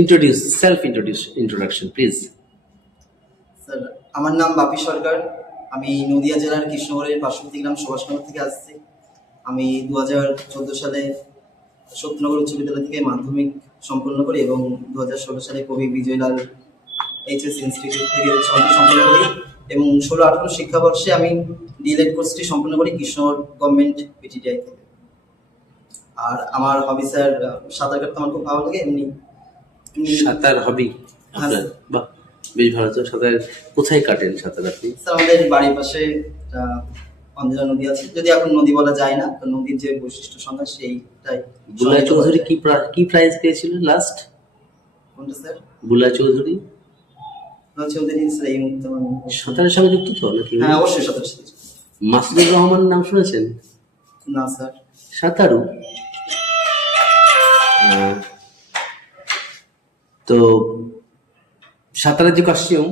introduce self introduce introduction, please. Sir আমার নাম বাপি সরকার। আমি নদিয়া জেলার কৃষ্ণগড়ের পার্শ্ববর্তী গ্রাম সুভাষনগর থেকে আসছি। আমি দু হাজার চোদ্দ সালে সত্যনগর উচ্চ বিদ্যালয় থেকে মাধ্যমিক সম্পন্ন করি এবং দু হাজার ষোলো সালে কবি বিজয়লাল এইচএস ইনস্টিটিউট থেকে সম্পন্ন করি এবং ষোলো আঠারো শিক্ষাবর্ষে আমি ডিএলএড কোর্সটি সম্পন্ন করি কৃষ্ণগড় গভর্নমেন্ট পিটিটিআই থেকে। আর আমার হবি স্যার সাঁতার কাটতে আমার খুব ভালো লাগে, এমনি সাঁতার হবি? হ্যাঁ, স্যার। বাহ বেশ ভালো। তো সাঁতার কোথায় কাটেন সাঁতার আপনি? স্যার আমাদের বাড়ির পাশে অঞ্জনা নদী আছে। যদি এখন নদী বলা যায় না তো নদীর যে বৈশিষ্ট্য সংজ্ঞা সেইটাই বুলা চৌধুরী কি কি প্রাইজ পেয়েছিল লাস্ট কোনটা স্যার? বুলা চৌধুরী? বুলা চৌধুরী স্যার এই মুহূর্তে। সাঁতারের সঙ্গে যুক্ত তো নাকি? হ্যাঁ অবশ্যই সাঁতার শিখেছি। মাসুদুর রহমান নাম শুনেছেন? না স্যার। সাঁতারু? আহ, তো সাঁতারের যে কস্টিউম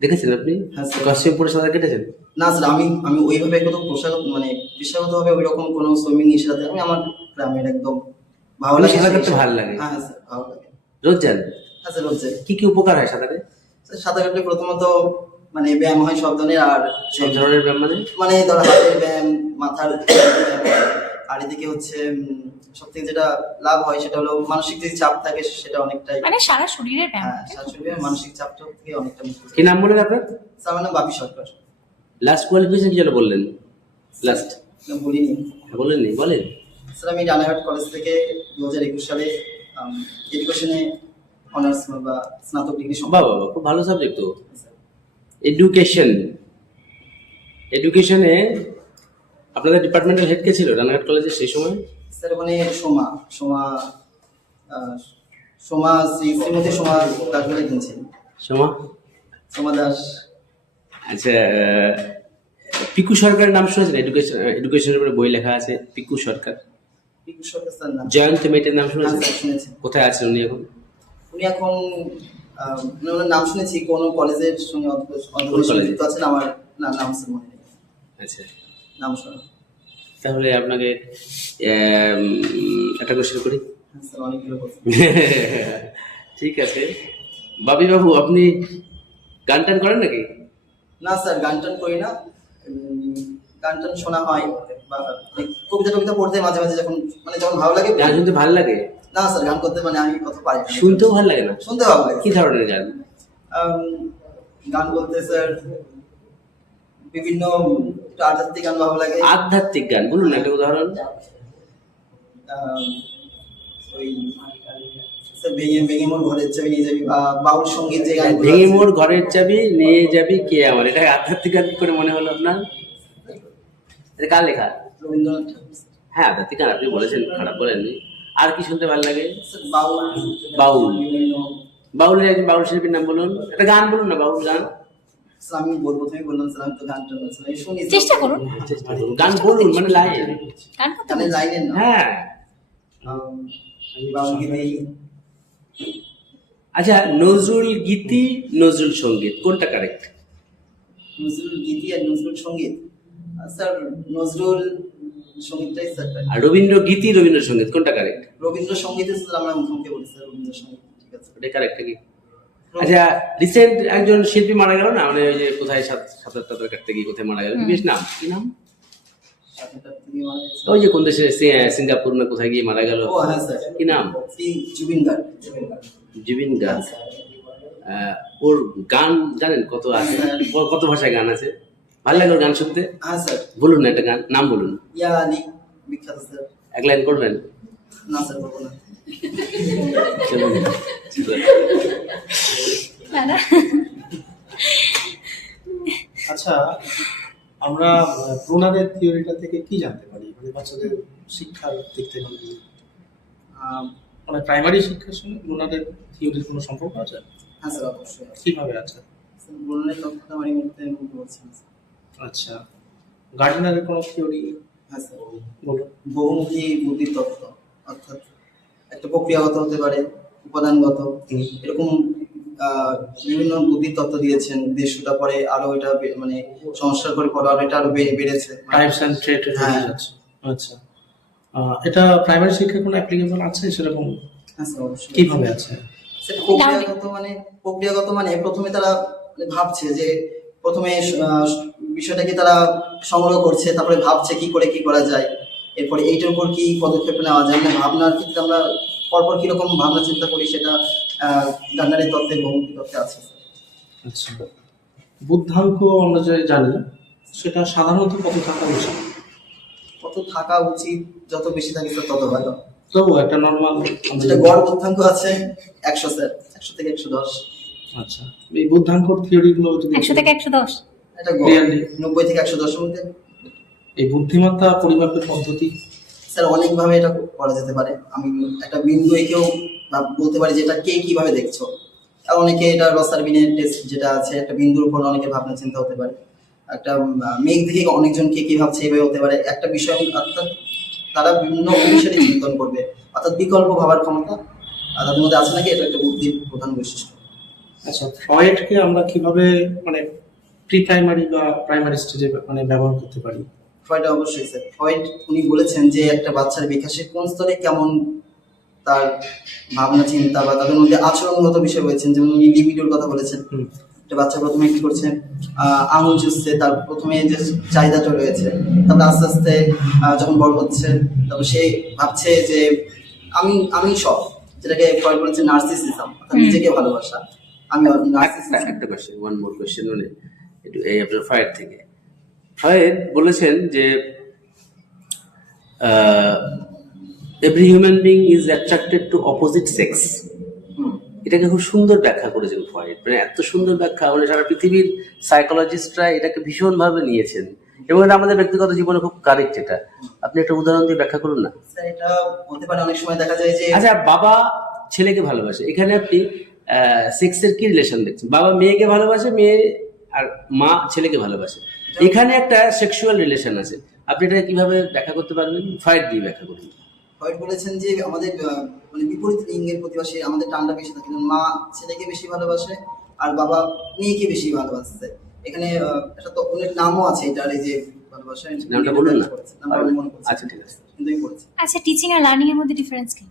দেখেছেন আপনি? হ্যাঁ, স্যার। কস্টিউম পরে সাঁতার কেটেছেন? না স্যার আমি আমি ওইভাবে কত পোশাক মানে পেশাগত ভাবে ওই রকম কোনো সুইমিং ইসের আমি আমার গ্রামের একদম ভালো লাগে সাঁতার কাটতে ভালো লাগে? হ্যাঁ স্যার ভালো লাগে। রোজ যান? হ্যাঁ স্যার হচ্ছে কি কি উপকার হয় সাঁতারে? স্যার সাঁতার কাটলে প্রথমত মানে ব্যায়াম হয় সব ধরনের আর সব ধরনের ব্যায়াম মানে? মানে ধর হাতের ব্যায়াম মাথার আর এদিকে হচ্ছে সব থেকে যেটা লাভ হয় সেটা হলো মানসিক যে চাপ থাকে সেটা অনেকটাই মানে সারা শরীরের ব্যায়াম হ্যাঁ শাশুড়ি মানসিক চাপটা থেকে অনেকটা মুক্ত কি নাম বলেন আপনার? স্যার আমার নাম বাপি সরকার। লাস্ট কোয়ালিফিকেশন কি যেন বললেন? লাস্ট না, বলিনি। বলেননি বলেন। স্যার আমি রানাঘাট কলেজ থেকে দু হাজার একুশ সালে এডুকেশনে অনার্স বা স্নাতক ডিগ্রি বাহ বাবা খুব ভালো সাবজেক্ট তো। এডুকেশন এডুকেশনে আপনাদের ডিপার্টমেন্টাল হেড কে ছিল রানাঘাট কলেজে সেই সময়? স্যার ওখানে সোমা সোমা সোমা শ্রী শ্রীমতী সোমা দাস বলে কিনছেন সোমা? সোমা দাস। আচ্ছা পিকু সরকারের নাম শুনেছেন? এডুকেশন এডুকেশনের উপরে বই লেখা আছে পিকু সরকার। পিকু সরকার স্যার না। জয়ন্ত মেটের নাম হ্যাঁ, শুনেছেন শুনেছি। কোথায় আছেন উনি এখন? উনি এখন ওনার নাম শুনেছি কোন কলেজের সঙ্গে অন্ত- অন্তর্ভুক্ত আছেন আমার নাম স্যার মনে আচ্ছা। নাম শোনা তাহলে আপনাকে একটা কোশ্চেন করি? ঠিক আছে। বাবি বাবু আপনি গান টান করেন নাকি? না স্যার গান টান করি না। গান টান শোনা হয়। মানে কবিতা টবিতা পড়তে মাঝে মাঝে যখন মানে যখন ভালো লাগে গান শুনতে ভালো লাগে? না স্যার গান করতে মানে আমি কত পারি। শুনতেও ভালো লাগে না? শুনতে ভালো লাগে। কি ধরনের গান? গান বলতে স্যার বিভিন্ন আধ্যাত্মিক গান ভালো লাগে। আধ্যাত্মিক গান বলুন না একটা উদাহরণ। ওই ভেঙে ভেঙে মোর ঘরের চাবি নিয়ে যাবি বাউল সংগীত যে গান ভেঙে মোর ঘরের চাবি নিয়ে যাবি কে আমার? এটা আধ্যাত্মিক গান করে মনে হলো আপনার? এটা কার লেখা? রবীন্দ্রনাথ হ্যাঁ আধ্যাত্মিক গান আপনি বলেছেন খারাপ বলেননি। আর কি শুনতে ভালো লাগে? বাউল। বাউল। বাউলের একজন বাউল শিল্পীর নাম বলুন। একটা গান বলুন না বাউল গান। আমি বল প্রথমে বললাম আমি তো গান টান শুনি চেষ্টা করুন। গান বলুন মানে লাইন। গান তাহলে। লাইনের না হ্যাঁ। আম, বাউল গীতি আচ্ছা নজরুল গীতি নজরুল সংগীত কোনটা কারেক্ট নজরুল গীতি আর নজরুল সংগীত। স্যার নজরুল সঙ্গীতটাই স্যার আর রবীন্দ্র গীতি রবীন্দ্র সংগীত কোনটা কারেক্ট রবীন্দ্র সঙ্গীতে স্যার আমরা মুখোমুখি বলি স্যার রবীন্দ্র সংগীত। ঠিক আছে। ওটা কারেক্ট নাকি? আচ্ছা রিসেন্ট একজন শিল্পী মারা গেল না? মানে ওই যে কোথায় সাঁতার টাতার কাটতে গিয়ে কোথায় মারা গেল? বিশেষ নাম? কি নাম? ওই যে কোন দেশে সিঙ্গাপুর না কোথায় গিয়ে মারা গেল? হ্যাঁ কি নাম? জুবিন গার্গ জুবিন গার্গ জুবিন হ্যাঁ, ওর গান জানেন কত আছে? কত ভাষায় গান আছে? ভালো লাগে ওর গান শুনতে? হ্যাঁ স্যার। বলুন না একটা গান নাম বলুন। ইয়া আলী বিখ্যাত স্যার। এক লাইন করবেন? না স্যার বলব না। আচ্ছা আমরা প্রোনাদের থিওরিটা থেকে কি জানতে পারি? মানে বাচ্চাদের শিক্ষার দিক থেকে মানে প্রাইমারি শিক্ষার সঙ্গে প্রোনাদের থিওরির কোনো সম্পর্ক আছে? হ্যাঁ স্যার অবশ্যই কীভাবে আছে? স্যার বললেন তথ্যটা আমার এই মুহূর্তে মুখে বলছি আচ্ছা গার্ডেনারের কোনো থিওরি? হ্যাঁ স্যার বলুন। বহুমুখী বুদ্ধির তত্ত্ব অর্থাৎ একটা প্রক্রিয়াগত হতে পারে উপাদানগত এরকম আহ, বিভিন্ন বুদ্ধির তত্ত্ব দিয়েছেন। দেড়শোটা পরে আরও এটা মানে সংস্কার করে পরে আরও এটা আরও বেড়েছে। টাইপস অ্যান্ড ট্রেড হ্যাঁ। আচ্ছা। আহ, এটা প্রাইমারি শিক্ষায় কোনো অ্যাপ্লিকেবল আছে সেরকম? হ্যাঁ অবশ্যই। কীভাবে আছে? প্রক্রিয়াগত মানে প্রক্রিয়াগত মানে প্রথমে তারা মানে ভাবছে যে প্রথমে আহ, বিষয়টাকে তারা সংগ্রহ করছে তারপরে ভাবছে কি করে কি করা যায়। এরপরে এইটার উপর কি পদক্ষেপ নেওয়া যায় না? ভাবনার ক্ষেত্রে আমরা পরপর কীরকম ভাবনা চিন্তা করি সেটা আহ, গান্ধারের তত্ত্বে বহুমুখী তত্ত্বে আছে। আচ্ছা। বুদ্ধাঙ্ক আমরা যে জানি সেটা সাধারণত কত থাকা উচিত? কত থাকা উচিত যত বেশি থাকে তত ভালো। তবু একটা নর্মাল যেটা গড় বুদ্ধাঙ্ক আছে একশো স্যার একশো থেকে একশো দশ। আচ্ছা। এই বুদ্ধাঙ্কর থিওরি গুলো যদি একশো থেকে একশো দশ। এটা নব্বই থেকে একশো দশের মধ্যে। এই বুদ্ধিমত্তা পরিমাপের পদ্ধতি? স্যার অনেকভাবে এটা করা যেতে পারে। আমি একটা বিন্দু এঁকেও বলতে পারি যে এটা কে কীভাবে দেখছ? আর অনেকে এটা রসার বিনের টেস্ট যেটা আছে একটা বিন্দুর উপর অনেকে ভাবনা চিন্তা হতে পারে। একটা মেঘ দেখে অনেকজন কে কি ভাবছে এভাবে হতে পারে। একটা বিষয় অর্থাৎ তারা বিভিন্ন বিষয়ে চিন্তন করবে। অর্থাৎ বিকল্প ভাবার ক্ষমতা আর তাদের মধ্যে আছে নাকি? এটা একটা বুদ্ধির প্রধান বৈশিষ্ট্য। আচ্ছা ফ্রয়েডকে আমরা কীভাবে মানে প্রি প্রাইমারি বা প্রাইমারি স্টেজে মানে ব্যবহার করতে পারি? ফ্রয়েড অবশ্যই স্যার ফ্রয়েড উনি বলেছেন যে একটা বাচ্চার বিকাশের কোন স্তরে কেমন তার ভাবনা চিন্তা বা তাদের মধ্যে আচরণগত বিষয় বলেছেন যেমন উনি লিবিডোর কথা বলেছেন। একটা বাচ্চা প্রথমে কি করছে? আঙুল চুষছে তার প্রথমে যে চাহিদাটা রয়েছে তারপর আস্তে আস্তে আহ, যখন বড় হচ্ছে তারপর সে ভাবছে যে আমি আমি সব যেটাকে ফ্রয়েড বলেছে নার্সিসিজম অর্থাৎ নিজেকে ভালোবাসা। আমি নার্সিসিজম একটা কোয়েশ্চেন ওয়ান মোর কোয়েশ্চেন মানে একটু এই আপনার ফ্রয়েড থেকে। ফ্রয়েড বলেছেন যে every human being is attracted to opposite sex এটাকে খুব সুন্দর ব্যাখ্যা করেছেন ফ্রয়েড মানে এত সুন্দর ব্যাখ্যা মানে সারা পৃথিবীর সাইকোলজিস্টরা এটাকে ভীষণভাবে নিয়েছেন। এবং এটা আমাদের ব্যক্তিগত জীবনে খুব কারেক্ট এটা। আপনি একটা উদাহরণ দিয়ে ব্যাখ্যা করুন না। এটা হতে পারে অনেক সময় দেখা যায় যে আচ্ছা বাবা ছেলেকে ভালোবাসে। এখানে আপনি সেক্সের কি রিলেশন দেখছেন? বাবা মেয়েকে ভালোবাসে মেয়ে আর মা ছেলেকে ভালোবাসে। এখানে একটা সেক্সুয়াল রিলেশন আছে। আপনি এটা কীভাবে ব্যাখ্যা করতে পারবেন? ফাইট দিয়ে ব্যাখ্যা করুন। ফয়েড বলেছেন যে আমাদের মানে বিপরীত লিঙ্গের প্রতি সে আমাদের টানটা বেশি থাকে। মা ছেলেকে বেশি ভালোবাসে আর বাবা মেয়েকে বেশি ভালোবাসছে এখানে আহ, একটা তো অনেক নামও আছে এটার এই যে ভালোবাসা। নামটা বলুন না। নামটা আমি মনে করছি আচ্ছা ঠিক আছে। কিন্তু আচ্ছা টিচিং আর লার্নিং এর মধ্যে ডিফারেন্স কি?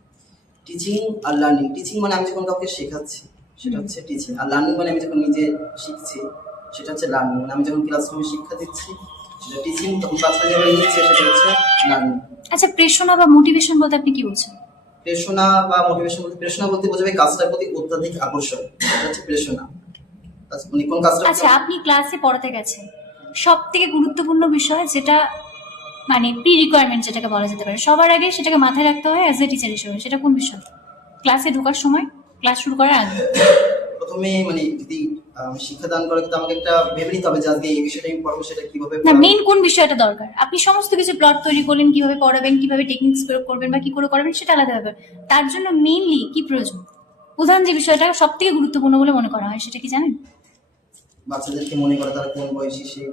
টিচিং আর লার্নিং টিচিং মানে আমি যখন কাউকে শেখাচ্ছি সেটা হচ্ছে টিচিং আর লার্নিং মানে আমি যখন নিজে শিখছি সেটা হচ্ছে লার্নিং মানে আমি যখন ক্লাসরুমে শিক্ষা দিচ্ছি সেটা টিচিং তখন বাচ্চা যেভাবে নিচ্ছে সেটা হচ্ছে লার্নিং আচ্ছা প্রেরণা বা মোটিভেশন বলতে আপনি কি বলছেন? প্রেষণা বা মোটিভেশন বলতে প্রেষণা বলতে বোঝাবে কাজটার প্রতি অত্যাধিক আকর্ষণ। এটা হচ্ছে প্রেষণা আচ্ছা, মানে কোন কাজটা আচ্ছা আপনি ক্লাসে পড়াতে গেছেন। সব থেকে গুরুত্বপূর্ণ বিষয় যেটা মানে প্রি রিকোয়ারমেন্ট যেটাকে বলা যেতে পারে সবার আগে সেটাকে মাথায় রাখতে হয় অ্যাজ এ টিচার হিসেবে। সেটা কোন বিষয়? ক্লাসে ঢোকার সময়? ক্লাস শুরু করার আগে? প্রথমে মানে যদি শিক্ষাদান করে কিন্তু আমাকে একটা ভেবে নিতে হবে যে আজকে এই বিষয়টা আমি পড়ব সেটা কীভাবে না মেইন কোন বিষয়টা দরকার? আপনি সমস্ত কিছু প্লট তৈরি করলেন কীভাবে পড়াবেন কীভাবে টেকনিক্স প্রয়োগ করবেন বা কি করে করাবেন সেটা আলাদা ব্যাপার। তার জন্য মেইনলি কি প্রয়োজন? প্রধান যে বিষয়টা সব থেকে গুরুত্বপূর্ণ বলে মনে করা হয় সেটা কি জানেন? বাচ্চাদেরকে মনে করে তারা কোন বয়সী সেই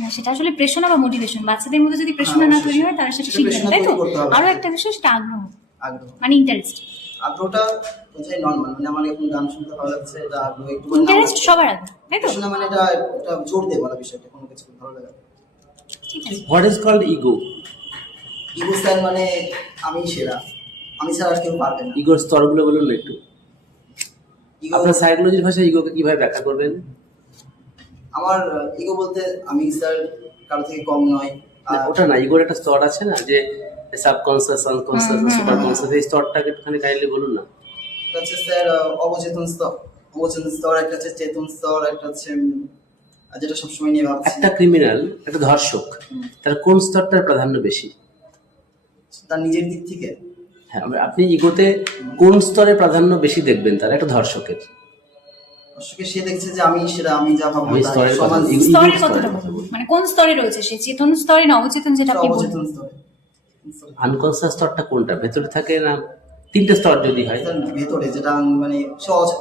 না, সেটা আসলে প্রেষণা বা মোটিভেশন বাচ্চাদের মধ্যে যদি প্রেষণা না তৈরি হয় তারা সেটা শিখবে না তাই তো। আরও একটা বিষয় সেটা আগ্রহ। আগ্রহ। মানে ইন্টারেস্ট আগ্রহটা নর্মাল মানে আমার এখন গান শুনতে ভালো লাগছে এটা আগ্রহ একটু মানে ইন্টারেস্ট সবার তাই তো? মানে এটা এটা জোর দিয়ে বলা বিষয়টা কোনো কিছু ভালো লাগে ঠিক আছে। What is called ego ego style মানে আমি সেরা। আমি ছাড়া আর কেউ পারবে না। ইগোর স্তরগুলো বলুন না একটু। ইগো আপনার সাইকোলজির ভাষায় ইগোকে কীভাবে ব্যাখ্যা করবেন? আমার ইগো বলতে আমি স্যার কারও থেকে কম নয় আর ওটা না ইগোর একটা স্তর আছে না যে সাবকনসিয়াস আনকনসিয়াস হুম, হুম, সুপার এই স্তরটাকে একটুখানি কাইন্ডলি বলুন না। একটা হচ্ছে স্যার অবচেতন স্তর। অবচেতন স্তর একটা হচ্ছে চেতন স্তর একটা হচ্ছে যেটা সবসময় নিয়ে ভাবছি। একটা ক্রিমিনাল একটা ধর্ষক তার কোন স্তরটার প্রাধান্য বেশি? তার নিজের দিক থেকে? হ্যাঁ আপনি ইগোতে কোন স্তরে প্রাধান্য বেশি দেখবেন তার? একটা ধর্ষকের। দর্শকে সে দেখছে যে আমি সেটা আমি যা কতটা বলব? বলি। মানে কোন স্তরে রয়েছে সে? চেতন স্তরে না অচেতন যেটা আপনি অবচেতন স্তরে। আনকনসিয়াস স্তরটা কোনটা? ভেতরে থাকে না তিনটে স্তর যদি হয়। ভিতরে ভেতরে যেটা মানে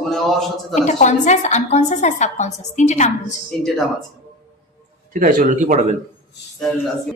মানে অসচেতন একটা আছে কনসাস আনকনসাস আর সাবকনসাস তিনটে নাম বলছে। তিনটে নাম আছে। ঠিক আছে চলুন কি পড়াবেন? স্যার আজকে